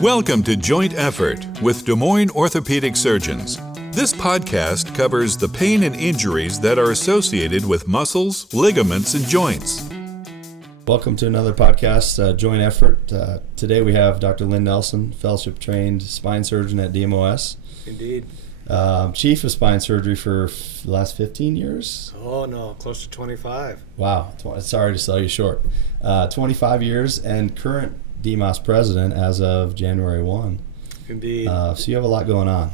Welcome to Joint Effort with Des Moines orthopedic surgeons. This podcast covers the pain and injuries that are associated with muscles, ligaments, and joints. Welcome to another podcast, Joint Effort. Today we have Dr. Lynn Nelson, fellowship-trained spine surgeon at DMOS. Indeed. Chief of spine surgery for the last 15 years? Oh, no, close to 25. Wow, sorry to sell you short. 25 years and current DMOS president as of January 1. Indeed. So you have a lot going on.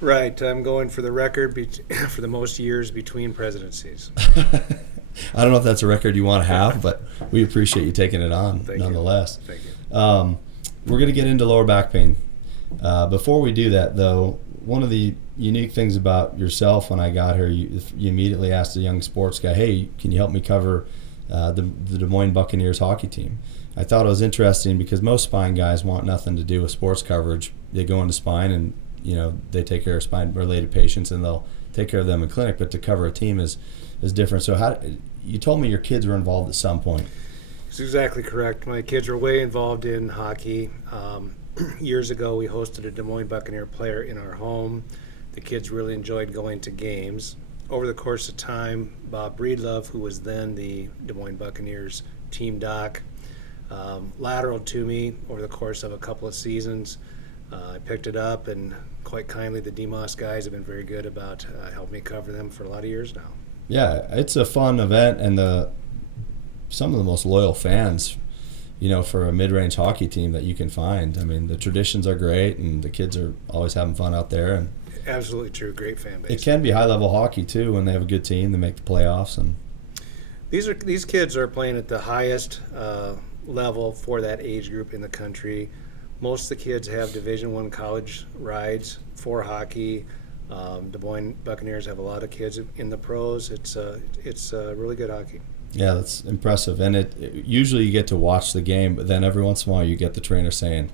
Right. I'm going for the record for the most years between presidencies. I don't know if that's a record you want to have, but we appreciate you taking it on nonetheless. Thank you. We're going to get into lower back pain. Before we do that, though, one of the unique things about yourself when I got here, you immediately asked a young sports guy, hey, can you help me cover the Des Moines Buccaneers hockey team? I thought it was interesting because most spine guys want nothing to do with sports coverage. They go into spine and, they take care of spine-related patients and they'll take care of them in clinic, but to cover a team is different. So you told me your kids were involved at some point. That's exactly correct. My kids were way involved in hockey. Years ago, we hosted a Des Moines Buccaneer player in our home. The kids really enjoyed going to games. Over the course of time, Bob Breedlove, who was then the Des Moines Buccaneers team doc, lateraled to me over the course of a couple of seasons. I picked it up, and quite kindly, the DMOS guys have been very good about helping me cover them for a lot of years now. Yeah, it's a fun event, and some of the most loyal fans, for a mid-range hockey team that you can find. I mean, the traditions are great, and the kids are always having fun out there. And absolutely true. Great fan base. It can be high-level hockey, too, when they have a good team. They make the playoffs. And These kids are playing at the highest level for that age group in the country. Most of the kids have Division I college rides for hockey. Des Moines Buccaneers have a lot of kids in the pros. It's really good hockey. Yeah, that's impressive. And usually you get to watch the game, but then every once in a while you get the trainer saying,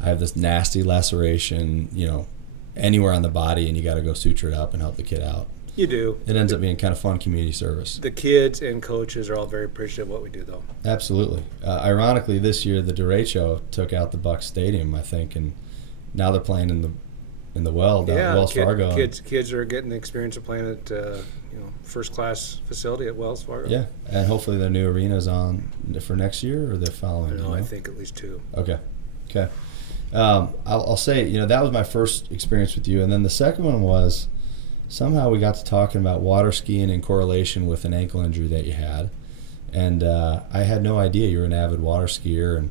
I have this nasty laceration, anywhere on the body, and you got to go suture it up and help the kid out. You do. It ends up being kind of fun community service. The kids and coaches are all very appreciative of what we do, though. Absolutely. Ironically, this year the derecho took out the Bucs Stadium, I think, and now they're playing in the well down at Wells Fargo. Kids are getting the experience of playing at first-class facility at Wells Fargo. Yeah, and hopefully their new arena's on for next year or the following. No, I think at least two. Okay. I'll say, that was my first experience with you, and then the second one was somehow we got to talking about water skiing in correlation with an ankle injury that you had, and I had no idea you were an avid water skier,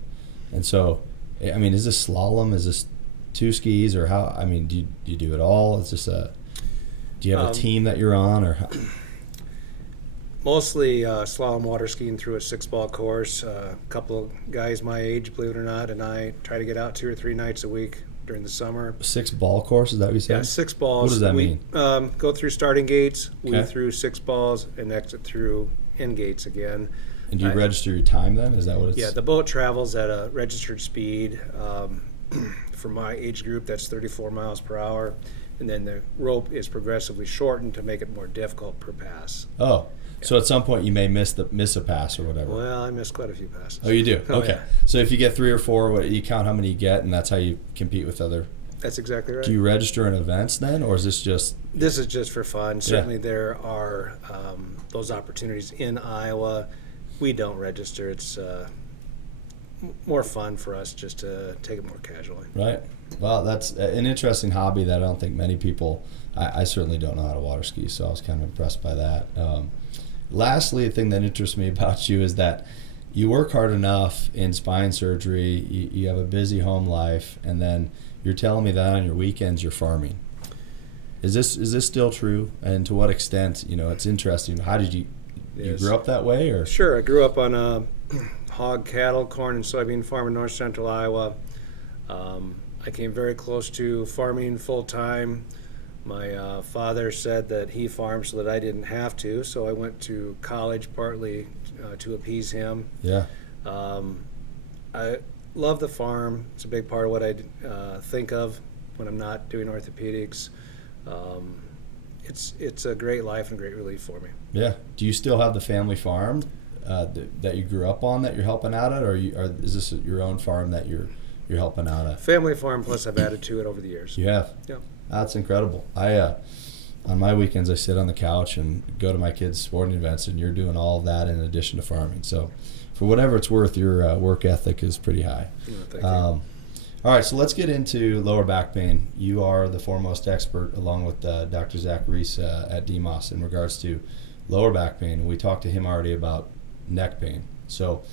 and so, I mean, is this slalom? Is this two skis, or how? I mean, do you do it all? Is this do you have a team that you're on, or how? Mostly slalom water skiing through a 6-ball course. A couple of guys my age, believe it or not, and I try to get out 2 or 3 nights a week during the summer. 6-ball course, is that what you said? Yeah, 6 balls. What does that mean? Go through starting gates, Okay. weave through 6 balls, and exit through end gates again. And do you register your time then? Is that what it's? Yeah, the boat travels at a registered speed. For my age group, that's 34 miles per hour. And then the rope is progressively shortened to make it more difficult per pass. Oh, yeah. So at some point you may miss a pass or whatever. Well, I missed quite a few passes. Oh, you do? Okay. Yeah. So if you get 3 or 4, you count how many you get, and that's how you compete with other. That's exactly right. Do you register in events then, or is this just? This is just for fun. Certainly there are those opportunities in Iowa. We don't register. It's more fun for us just to take it more casually. Right. Well, that's an interesting hobby that I don't think many people. I certainly don't know how to water ski, so I was kind of impressed by that. Lastly, a thing that interests me about you is that you work hard enough in spine surgery. You have a busy home life, and then you're telling me that on your weekends you're farming. Is this still true? And to what extent? It's interesting. How did you grew up that way, or? Sure. I grew up on a hog, cattle, corn, and soybean farm in north central Iowa. I came very close to farming full time. My father said that he farmed so that I didn't have to, so I went to college partly to appease him. Yeah. I love the farm. It's a big part of what I think of when I'm not doing orthopedics. It's a great life and great relief for me. Yeah. Do you still have the family farm that you grew up on that you're helping out at, or is this your own farm that you're You're helping out a family farm, plus I've added to it over the years. You have? Yeah. That's incredible. I on my weekends I sit on the couch and go to my kids' sporting events, and you're doing all of that in addition to farming. So for whatever it's worth, your work ethic is pretty high. Thank you. All right, so let's get into lower back pain. You are the foremost expert, along with Dr. Zach Reese at DMOS, in regards to lower back pain. We talked to him already about neck pain. So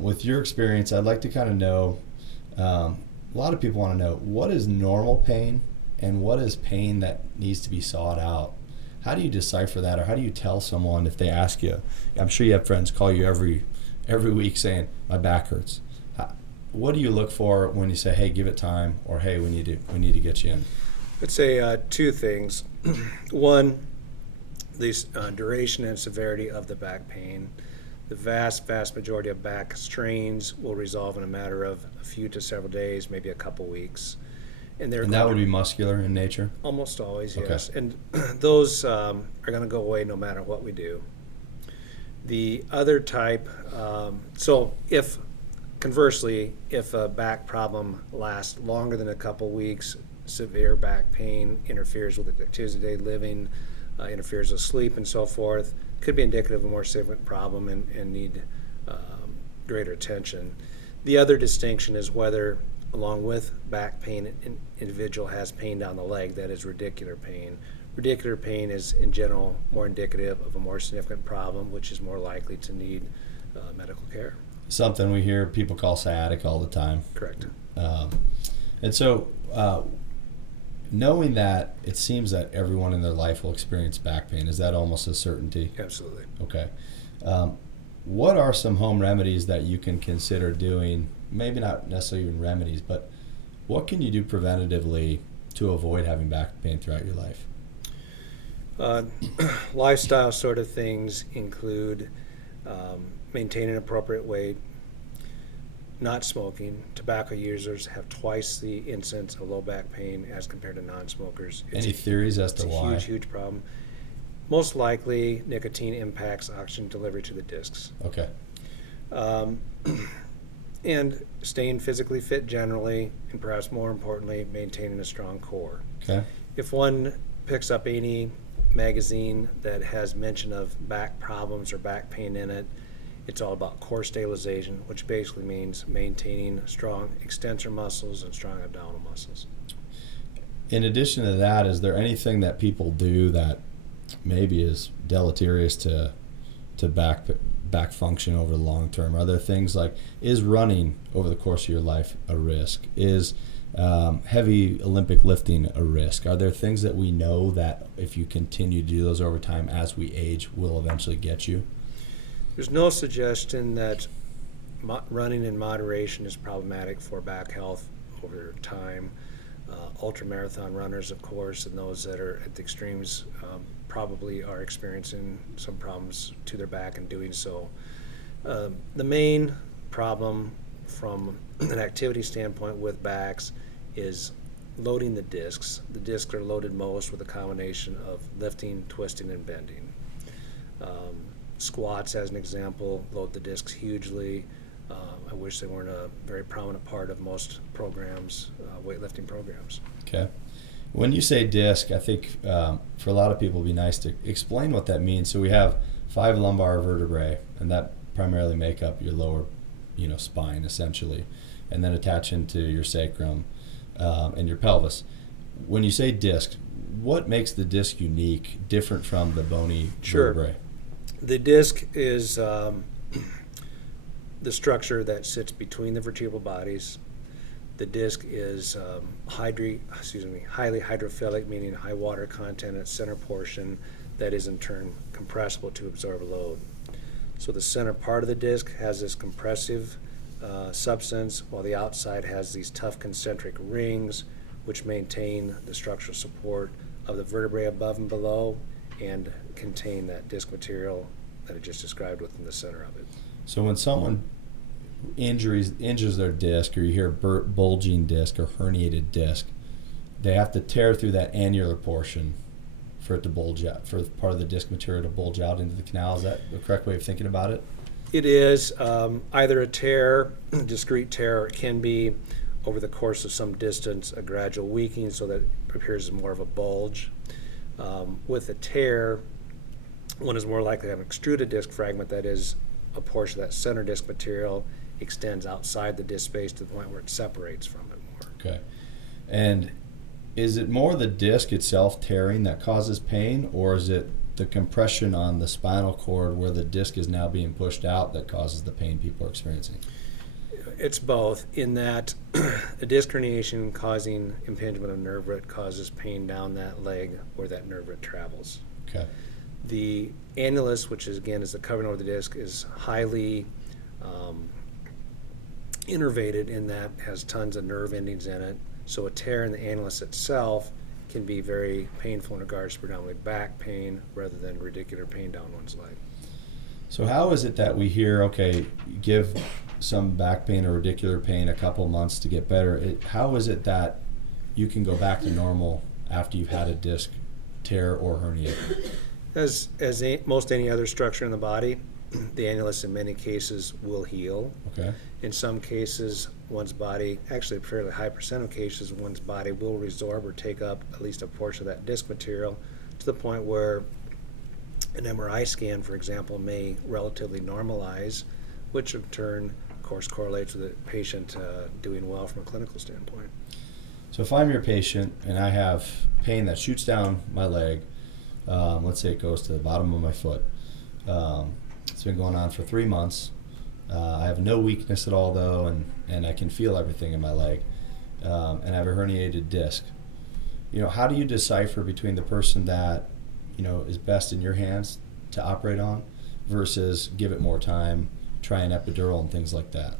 with your experience, I'd like to kind of know, a lot of people want to know, what is normal pain and what is pain that needs to be sought out? How do you decipher that, or how do you tell someone if they ask you? I'm sure you have friends call you every week saying, my back hurts. What do you look for when you say, hey, give it time, or hey, we need to get you in? I'd say two things. One, the duration and severity of the back pain. The vast majority of back strains will resolve in a matter of a few to several days, maybe a couple weeks. And that would be muscular in nature? Almost always, okay. Yes. And those are going to go away no matter what we do. The other type, conversely, if a back problem lasts longer than a couple weeks, severe back pain interferes with activities of daily living, interferes with sleep and so forth, could be indicative of a more significant problem and need greater attention. The other distinction is whether, along with back pain, an individual has pain down the leg, that is radicular pain. Radicular pain is, in general, more indicative of a more significant problem, which is more likely to need medical care. Something we hear people call sciatic all the time. Correct. And so, knowing that, it seems that everyone in their life will experience back pain. Is that almost a certainty? Absolutely. Okay. What are some home remedies that you can consider doing? Maybe not necessarily even remedies, but what can you do preventatively to avoid having back pain throughout your life? Lifestyle sort of things include maintaining an appropriate weight, not smoking. Tobacco users have twice the incidence of low back pain as compared to non-smokers. Any theories as to why? It's a huge problem. Most likely, nicotine impacts oxygen delivery to the discs. Okay. And staying physically fit generally, and perhaps more importantly, maintaining a strong core. Okay. If one picks up any magazine that has mention of back problems or back pain in it, it's all about core stabilization, which basically means maintaining strong extensor muscles and strong abdominal muscles. In addition to that, is there anything that people do that maybe is deleterious to back function over the long term? Are there things like, is running over the course of your life a risk? Is heavy Olympic lifting a risk? Are there things that we know that if you continue to do those over time as we age will eventually get you? There's no suggestion that running in moderation is problematic for back health over time. Ultramarathon runners, of course, and those that are at the extremes probably are experiencing some problems to their back in doing so. The main problem from an activity standpoint with backs is loading the discs. The discs are loaded most with a combination of lifting, twisting, and bending. Squats, as an example, load the discs hugely. I wish they weren't a very prominent part of most programs, weightlifting programs. Okay. When you say disc, I think for a lot of people it would be nice to explain what that means. So we have 5 lumbar vertebrae, and that primarily make up your lower spine, essentially, and then attach into your sacrum and your pelvis. When you say disc, what makes the disc unique, different from the bony vertebrae? The disc is the structure that sits between the vertebral bodies. The disc is highly hydrophilic, meaning high water content at its center portion that is in turn compressible to absorb load. So the center part of the disc has this compressive substance, while the outside has these tough concentric rings which maintain the structural support of the vertebrae above and below and contain that disc material that I just described within the center of it. So when someone injures their disc, or you hear bulging disc or herniated disc, they have to tear through that annular portion for it to bulge out, for part of the disc material to bulge out into the canal. Is that the correct way of thinking about it? It is either a tear, discrete tear, or it can be over the course of some distance, a gradual weakening so that it appears as more of a bulge. With a tear, one is more likely to have an extruded disc fragment, that is, a portion of that center disc material extends outside the disc space to the point where it separates from it more. Okay. And is it more the disc itself tearing that causes pain, or is it the compression on the spinal cord where the disc is now being pushed out that causes the pain people are experiencing? It's both, in that a disc herniation causing impingement of nerve root causes pain down that leg where that nerve root travels. Okay. The annulus, which is again is the covering over the disc, is highly innervated in that it has tons of nerve endings in it. So a tear in the annulus itself can be very painful in regards to predominantly back pain rather than radicular pain down one's leg. So how is it that we hear, okay, give some back pain or radicular pain a couple months to get better? How is it that you can go back to normal after you've had a disc tear or herniate? As most any other structure in the body, the annulus in many cases will heal. Okay. In some cases, one's body, actually a fairly high percent of cases, one's body will resorb or take up at least a portion of that disc material to the point where an MRI scan, for example, may relatively normalize, which in turn, of course, correlates with the patient doing well from a clinical standpoint. So if I'm your patient and I have pain that shoots down my leg, let's say it goes to the bottom of my foot. It's been going on for 3 months. I have no weakness at all, though, and I can feel everything in my leg, and I have a herniated disc. How do you decipher between the person that is best in your hands to operate on versus give it more time, try an epidural and things like that?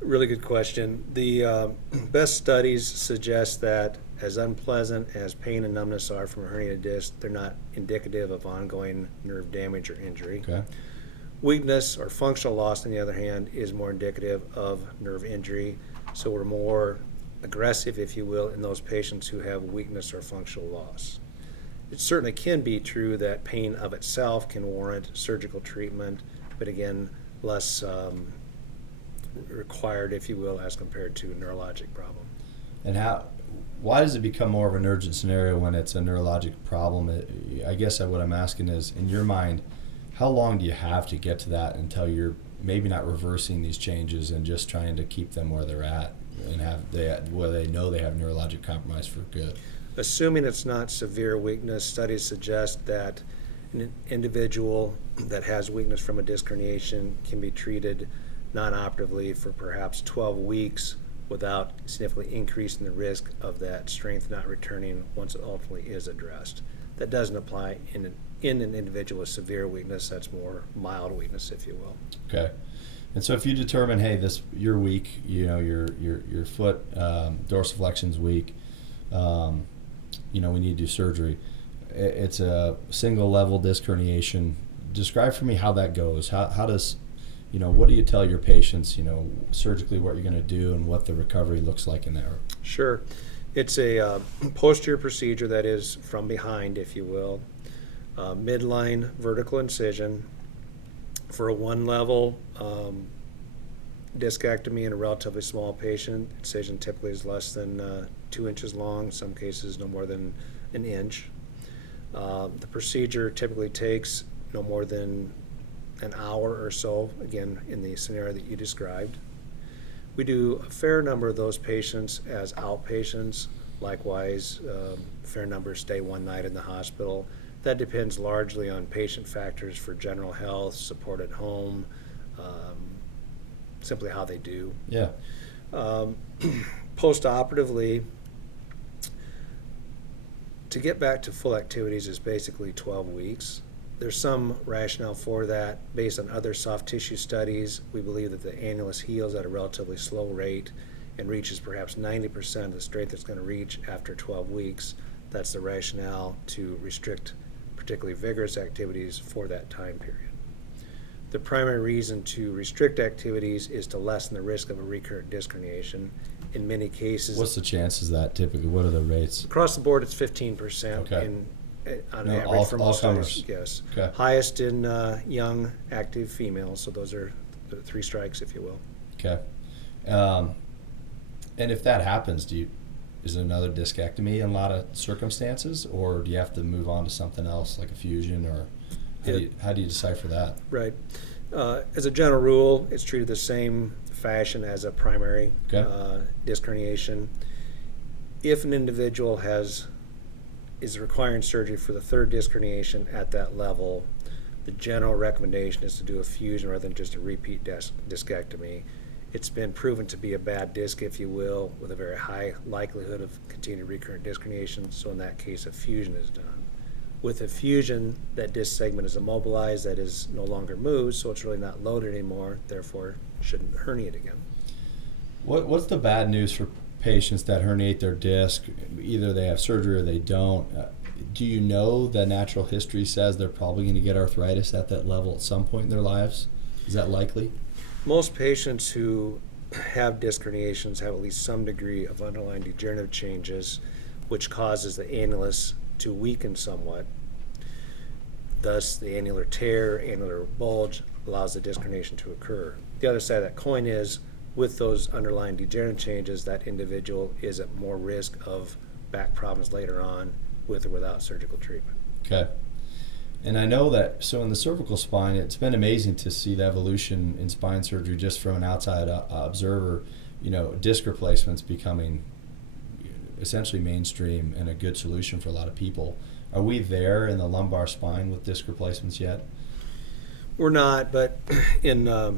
Really good question. The best studies suggest that as unpleasant as pain and numbness are from a herniated disc, they're not indicative of ongoing nerve damage or injury. Okay. Weakness or functional loss, on the other hand, is more indicative of nerve injury. So we're more aggressive, if you will, in those patients who have weakness or functional loss. It certainly can be true that pain of itself can warrant surgical treatment, but again, less required, if you will, as compared to a neurologic problem. And why does it become more of an urgent scenario when it's a neurologic problem? I guess what I'm asking is, in your mind, how long do you have to get to that until you're maybe not reversing these changes and just trying to keep them where they're at and where they know they have neurologic compromise for good? Assuming it's not severe weakness, studies suggest that an individual that has weakness from a disc herniation can be treated non-operatively for perhaps 12 weeks without significantly increasing the risk of that strength not returning once it ultimately is addressed. That doesn't apply in an individual with severe weakness. That's more mild weakness, if you will. Okay. And so if you determine, hey, you're weak, your foot dorsiflexion's weak, we need to do surgery. It's a single level disc herniation. Describe for me how that goes. How does, what do you tell your patients, surgically what you're going to do and what the recovery looks like in there? Sure. It's a posterior procedure, that is from behind, if you will. Midline vertical incision for a one-level discectomy in a relatively small patient. Incision typically is less than 2 inches long, in some cases no more than an inch. The procedure typically takes no more than an hour or so, again, in the scenario that you described. We do a fair number of those patients as outpatients. Likewise, a fair number stay one night in the hospital. That depends largely on patient factors for general health, support at home, simply how they do. Yeah. Post-operatively, to get back to full activities is basically 12 weeks. There's some rationale for that. Based on other soft tissue studies, we believe that the annulus heals at a relatively slow rate and reaches perhaps 90% of the strength it's going to reach after 12 weeks. That's the rationale to restrict particularly vigorous activities for that time period. The primary reason to restrict activities is to lessen the risk of a recurrent disc herniation. In many cases, What's the chances of that typically? What are the rates? across the board, it's 15%. Okay. On No, average for most comers. studies. Yes. Okay. Highest in young, active females. So those are the 3 strikes, if you will. Okay. And if that happens, is it another discectomy in a lot of circumstances, or do you have to move on to something else like a fusion, or how do you decipher that? Right. As a general rule, it's treated the same fashion as a primary disc herniation. If an individual is requiring surgery for the third disc herniation at that level, the general recommendation is to do a fusion rather than just a repeat discectomy. It's been proven to be a bad disc, if you will, with a very high likelihood of continued recurrent disc herniation, so in that case a fusion is done. With a fusion, that disc segment is immobilized, that is no longer moved, so it's really not loaded anymore, therefore shouldn't herniate again. What's the bad news for patients that herniate their disc? Either they have surgery or they don't. Do you know that natural history says they're probably going to get arthritis at that level at some point in their lives? Is that likely? Most patients who have disc herniations have at least some degree of underlying degenerative changes, which causes the annulus to weaken somewhat. Thus, the annular tear, annular bulge allows the disc herniation to occur. The other side of that coin is, with those underlying degenerative changes, that individual is at more risk of back problems later on with or without surgical treatment. Okay. And I know that, so in the cervical spine, it's been amazing to see the evolution in spine surgery just from an outside observer, disc replacements becoming essentially mainstream and a good solution for a lot of people. Are we there in the lumbar spine with disc replacements yet? We're not, but in a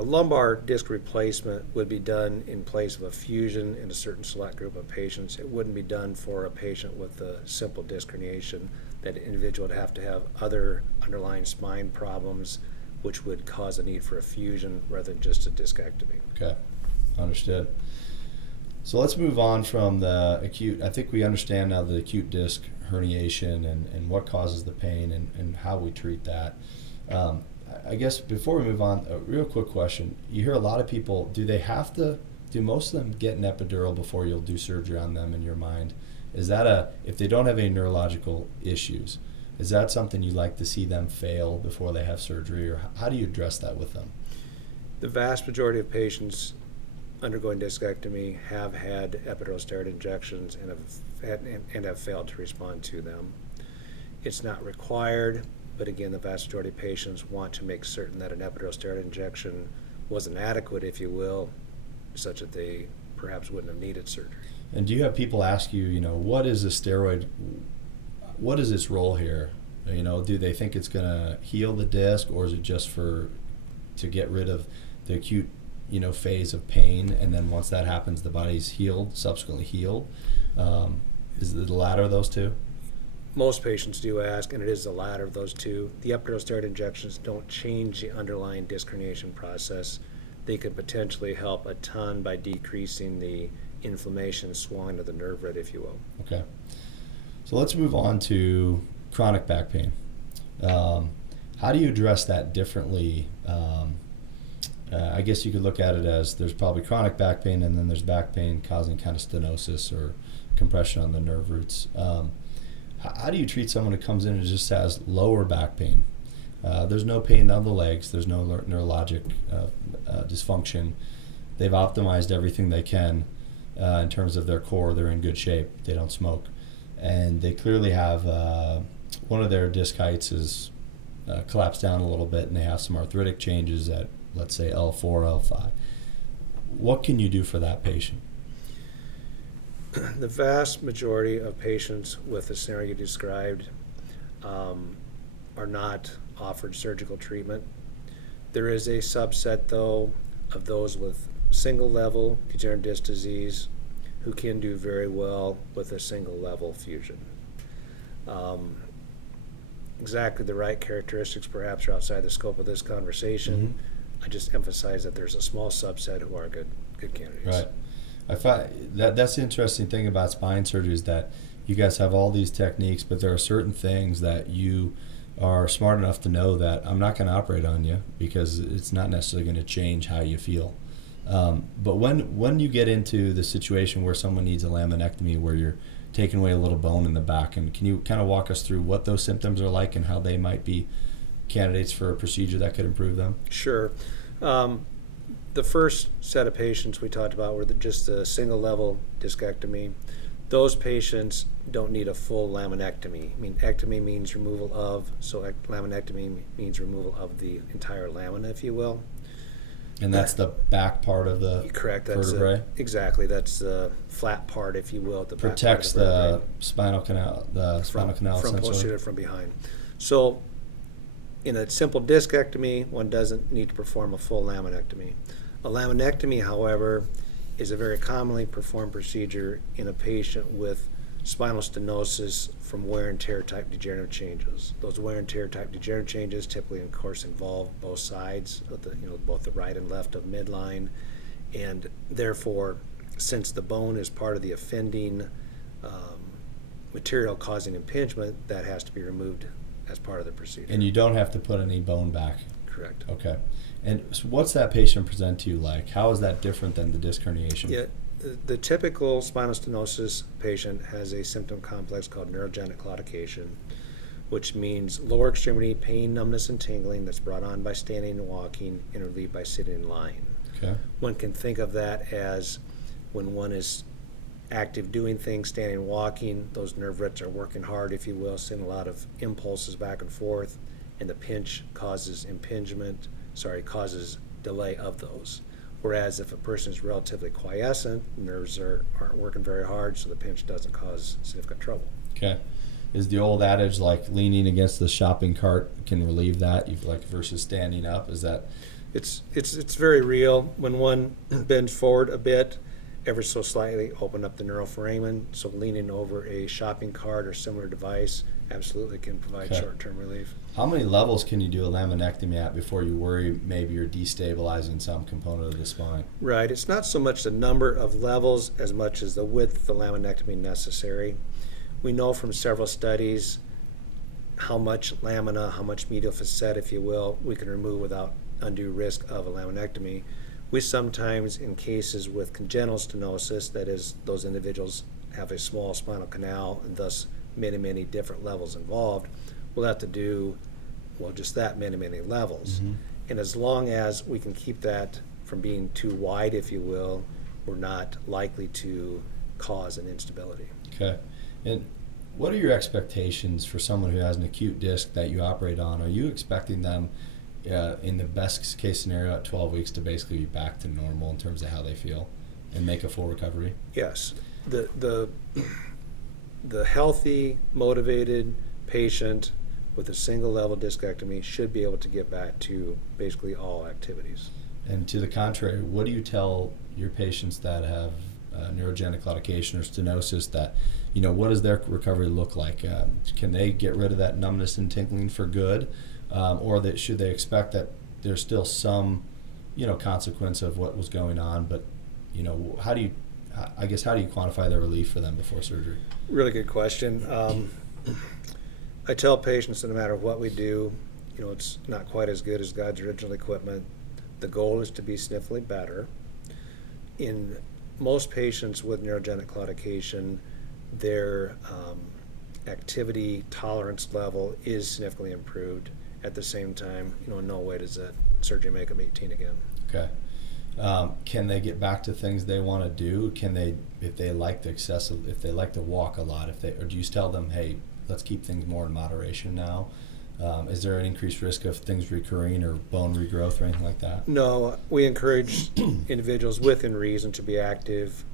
lumbar disc replacement would be done in place of a fusion in a certain select group of patients. It wouldn't be done for a patient with a simple disc herniation. That individual would have to have other underlying spine problems, which would cause a need for a fusion rather than just a discectomy. Okay, understood. So let's move on from the acute. I think we understand now the acute disc herniation and what causes the pain and how we treat that. I guess before we move on, a real quick question. You hear a lot of people, do most of them get an epidural before you'll do surgery on them in your mind? Is that if they don't have any neurological issues, is that something you'd like to see them fail before they have surgery, or how do you address that with them? The vast majority of patients undergoing discectomy have had epidural steroid injections and have failed to respond to them. It's not required, but again, the vast majority of patients want to make certain that an epidural steroid injection wasn't adequate, if you will, such that they perhaps wouldn't have needed surgery. And do you have people ask you, what is a steroid? What is its role here? Do they think it's going to heal the disc, or is it just to get rid of the acute, phase of pain, and then once that happens, the body's subsequently healed? Is it the latter of those two? Most patients do ask, and it is the latter of those two. The epidural steroid injections don't change the underlying disc herniation process. They could potentially help a ton by decreasing the inflammation, swelling of the nerve root, if you will. Okay. So let's move on to chronic back pain. How do you address that differently? I guess you could look at it as there's probably chronic back pain, and then there's back pain causing kind of stenosis or compression on the nerve roots. How do you treat someone who comes in and just has lower back pain? There's no pain on the legs. There's no neurologic dysfunction. They've optimized everything they can in terms of their core. They're in good shape. They don't smoke. And they clearly have one of their disc heights is collapsed down a little bit, and they have some arthritic changes at, let's say, L4, L5. What can you do for that patient? The vast majority of patients with the scenario you described are not offered surgical treatment. There is a subset, though, of those with single-level degenerative disc disease who can do very well with a single-level fusion. Exactly the right characteristics perhaps are outside the scope of this conversation. Mm-hmm. I just emphasize that there's a small subset who are good candidates. Right. I find that's the interesting thing about spine surgery is that you guys have all these techniques, but there are certain things that you are smart enough to know that I'm not going to operate on you because it's not necessarily going to change how you feel. But when you get into the situation where someone needs a laminectomy, where you're taking away a little bone in the back, and can you kind of walk us through what those symptoms are like and how they might be candidates for a procedure that could improve them? Sure. The first set of patients we talked about were just a single level discectomy. Those patients don't need a full laminectomy. I mean, ectomy means removal of, so laminectomy means removal of the entire lamina, if you will. And that's the back part of the Correct. vertebrae? Exactly. That's the flat part, if you will, at the back Protects part of the vertebrae. spinal canal from essentially. posterior from behind. So in a simple discectomy, one doesn't need to perform a full laminectomy. A laminectomy, however, is a very commonly performed procedure in a patient with spinal stenosis from wear and tear type degenerative changes. Those wear and tear type degenerative changes typically, of course, involve both sides of the, both the right and left of midline, and therefore, since the bone is part of the offending material causing impingement, that has to be removed as part of the procedure. And you don't have to put any bone back. Correct. Okay. And so what's that patient present to you like? How is that different than the disc herniation? Yeah, the typical spinal stenosis patient has a symptom complex called neurogenic claudication, which means lower extremity pain, numbness, and tingling that's brought on by standing and walking and relieved by sitting and lying. Okay. One can think of that as when one is active doing things, standing and walking, those nerve roots are working hard, if you will, sending a lot of impulses back and forth, and the pinch causes causes delay of those. Whereas if a person is relatively quiescent, nerves aren't working very hard, so the pinch doesn't cause significant trouble. Okay. Is the old adage like leaning against the shopping cart can relieve that, versus standing up? Is that? It's very real. When one bends forward a bit, ever so slightly, open up the neuroforamen, so leaning over a shopping cart or similar device absolutely can provide short-term relief. How many levels can you do a laminectomy at before you worry maybe you're destabilizing some component of the spine? Right. It's not so much the number of levels as much as the width of the laminectomy necessary. We know from several studies how much lamina, how much medial facet, if you will, we can remove without undue risk of a laminectomy. We sometimes, in cases with congenital stenosis, that is, those individuals have a small spinal canal and thus many different levels involved, we'll have to do, just that many levels. Mm-hmm. And as long as we can keep that from being too wide, if you will, we're not likely to cause an instability. Okay. And what are your expectations for someone who has an acute disc that you operate on? Are you expecting them, in the best case scenario, at 12 weeks to basically be back to normal in terms of how they feel and make a full recovery? Yes. The healthy, motivated patient with a single level discectomy should be able to get back to basically all activities. And to the contrary, what do you tell your patients that have neurogenic claudication or stenosis that, what does their recovery look like? Can they get rid of that numbness and tingling for good? Or should they expect that there's still some, consequence of what was going on, but, how do you quantify the relief for them before surgery? Really good question. I tell patients that no matter what we do, it's not quite as good as God's original equipment. The goal is to be significantly better. In most patients with neurogenic claudication, their activity tolerance level is significantly improved. At the same time, in no way does that surgery make them 18 again. Okay. Can they get back to things they want to do? Can they, if they like to walk a lot, or do you tell them, hey, let's keep things more in moderation now? Is there an increased risk of things recurring or bone regrowth or anything like that? No, we encourage individuals within reason to be active.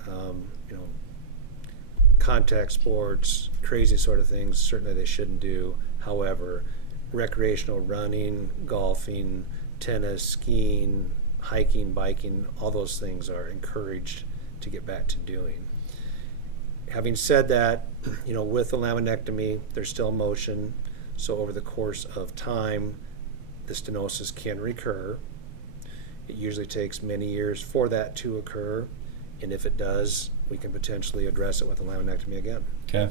Contact sports, crazy sort of things, certainly they shouldn't do. However, recreational running, golfing, tennis, skiing, hiking, biking, all those things are encouraged to get back to doing. Having said that, with the laminectomy, there's still motion, so over the course of time, the stenosis can recur. It usually takes many years for that to occur, and if it does, we can potentially address it with a laminectomy again. Okay.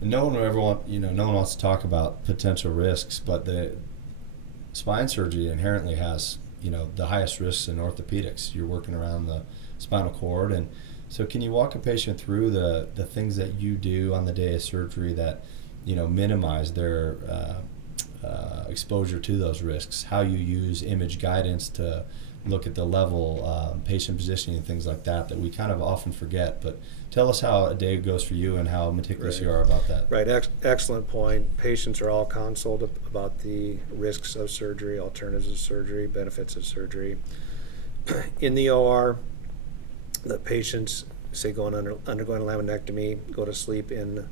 And no one wants to talk about potential risks, but the spine surgery inherently has, the highest risks in orthopedics. You're working around the spinal cord, and so can you walk a patient through the things that you do on the day of surgery that, minimize their exposure to those risks, how you use image guidance to look at the level, patient positioning and things like that we kind of often forget. But tell us how a day goes for you and how meticulous you are about that. Right, excellent point. Patients are all consulted about the risks of surgery, alternatives of surgery, benefits of surgery. In the OR, the patients, say undergoing a laminectomy, go to sleep in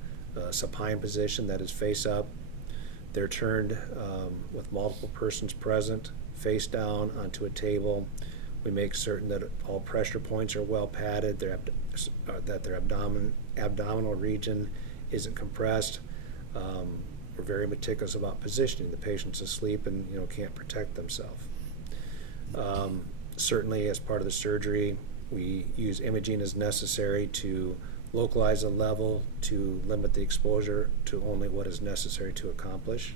supine position, that is face up. They're turned with multiple persons present, face down onto a table. We make certain that all pressure points are well padded, that their abdominal region isn't compressed. We're very meticulous about positioning. The patient's asleep and can't protect themselves. Certainly, as part of the surgery, we use imaging as necessary to localize a level to limit the exposure to only what is necessary to accomplish.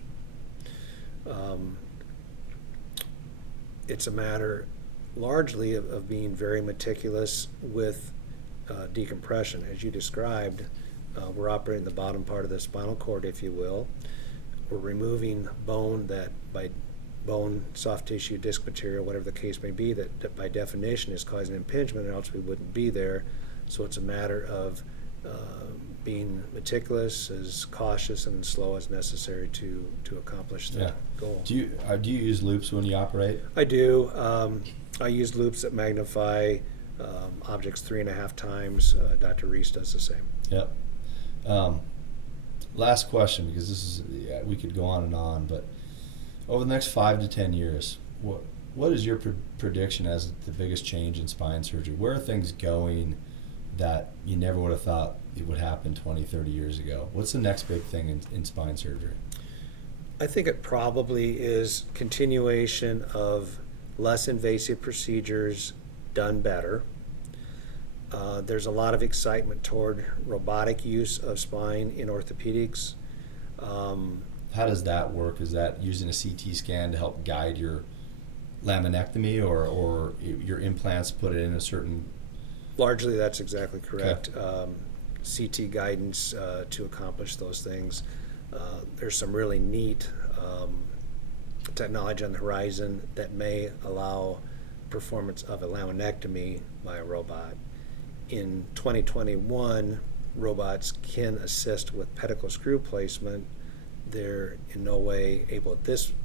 It's a matter largely of being very meticulous with decompression. As you described, we're operating the bottom part of the spinal cord, if you will. We're removing bone that by bone, soft tissue, disc material, whatever the case may be, that by definition is causing impingement, or else we wouldn't be there. So it's a matter of being meticulous, as cautious and slow as necessary to accomplish the goal. Do you use loops when you operate? I do. I use loops that magnify objects 3.5 times. Dr. Reese does the same. Yep. Last question, because this is we could go on, but over the next 5 to 10 years, what is your prediction as the biggest change in spine surgery? Where are things going that you never would have thought it would happen 20, 30 years ago? What's the next big thing in spine surgery? I think it probably is continuation of less invasive procedures done better. There's a lot of excitement toward robotic use of spine in orthopedics. How does that work? Is that using a CT scan to help guide your laminectomy, or your implants put it in a certain... Largely, that's exactly correct. Okay. CT guidance to accomplish those things. There's some really neat technology on the horizon that may allow performance of a laminectomy by a robot. In 2021, robots can assist with pedicle screw placement. They're in no way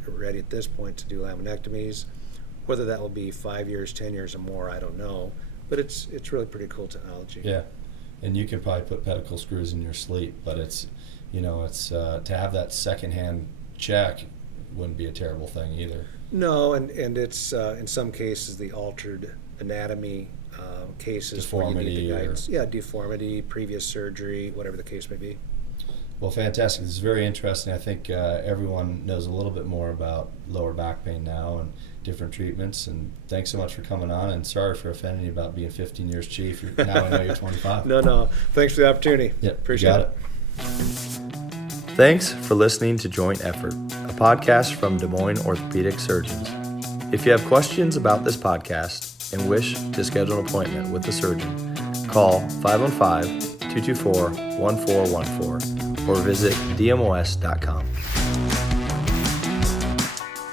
ready at this point to do laminectomies. Whether that will be 5 years, 10 years, or more, I don't know. But it's really pretty cool technology. Yeah, and you can probably put pedicle screws in your sleep, but it's to have that secondhand check wouldn't be a terrible thing either. No, and it's in some cases the altered anatomy cases, deformity, where you need the guidance. Deformity, previous surgery, whatever the case may be. Well, fantastic. This is very interesting. I think everyone knows a little bit more about lower back pain now and different treatments. And thanks so much for coming on. And sorry for offending you about being 15 years chief. Now I know you're 25. No. Thanks for the opportunity. Yep, appreciate it. Thanks for listening to Joint Effort, a podcast from Des Moines Orthopedic Surgeons. If you have questions about this podcast and wish to schedule an appointment with a surgeon, call 515-224-1414 or visit DMOS.com.